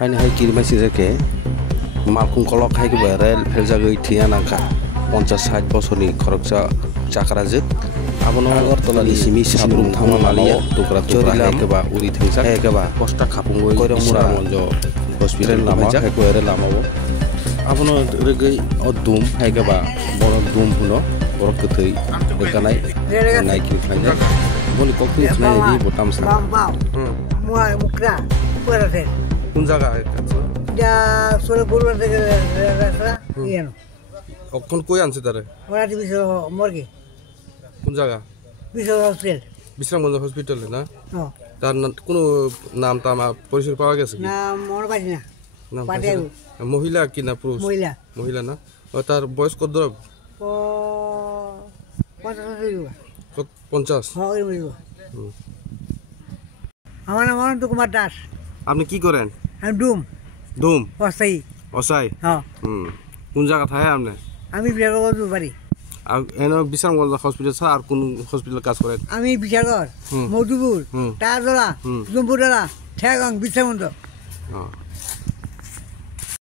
Haini hai kirma sirake malkung kolok hai ke rel feljagai thia nangka 50-60 bosoni khoroksa chakrajik abono agortala ni simi sabrum thangma maliya tukra tukra hai ke ba uri thengsa hai ke ba posta khapungoi koiromura monjo hospital lama hai ko ere lama bo abono regai odum hai ke ba borok dum huno borok kethei rekanai nai ki khlai boni kokni khlai di botam sa muai mukra puara kun jaga hai ya solo guru de rasa iano kon koi anse tare ora di biso morgue kun jaga biso hospital Bishramganj hospital না ও তার কোনো নাম তামা পরিচয় পাওয়া গেছে কি না মনে পারি না নাম পাটে মহিলা কি না পুরুষ মহিলা মহিলা না ও তার বয়স কত ধরে ও 50 হ্যাঁ ওই বলবো আমার নাম অনন্ত কুমার দাস আপনি কি করেন আমি ডুম ধুম অস্থায়ী অসাই হ্যাঁ কোন জায়গা থাকে আপনি আমি বিশালগড় বাড়ি আর এনে বিশ্রামগঞ্জ হসপিটাল ছাড়া আর কোন হসপিটাল কাজ করেন আমি বিশালগড় মধুপুর টায়ারদলা জম্পুরডালা ঠেগাং বিশ্রামন্ত